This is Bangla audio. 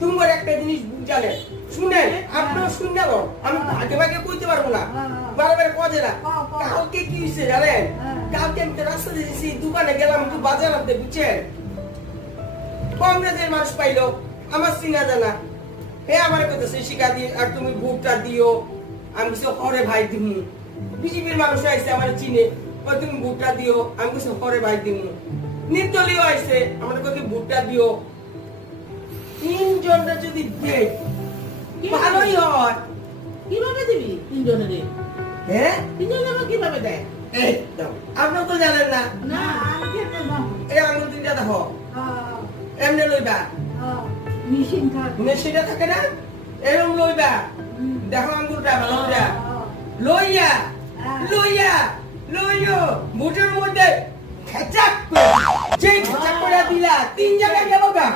তোমার একটা জিনিস বুঝালে শুনেন আপনারা শুনে গো আমি ভাগে ভাগে কইতে পারবো না বারবার কজে না কালকে কি হইছে জানেন কালকে আমি রাস্তা দিয়েছি দোকানে গেলাম একটু বাজার আনতে বুঝছেন কংগ্রেসের মানুষ পাইলো আমার চিনা জানা হে আমার কথা শিক্ষা দিয়ে আর তুমি ভোটটা দিও আমি কিছু হরে ভাই দিমু বিজেপির মানুষ আইছে আমার চিনে তুমি ভোটটা দিও আমি কিছু হরে ভাই দিমু নির্দলীয় আইছে আমার কথা ভোটটা দিও তিনজনটা যদি দেয় ভালোই হয় কিভাবে দিবি তিনজনের হ্যাঁ তিনজনের কিভাবে দেয় এই দাও আপনি তো জানেন না না আমি খেতে না এই আঙুল তিনটা দেখো এমনি লইবা মেশিন থাক মেশিনটা থাকে না এরকম লইবা দেখো আঙুলটা ভালো করে লইয়া লইয়া লইও মুঠের মধ্যে খেচাক করে যেই খেচাক করে দিলা তিন জায়গায় গেল গা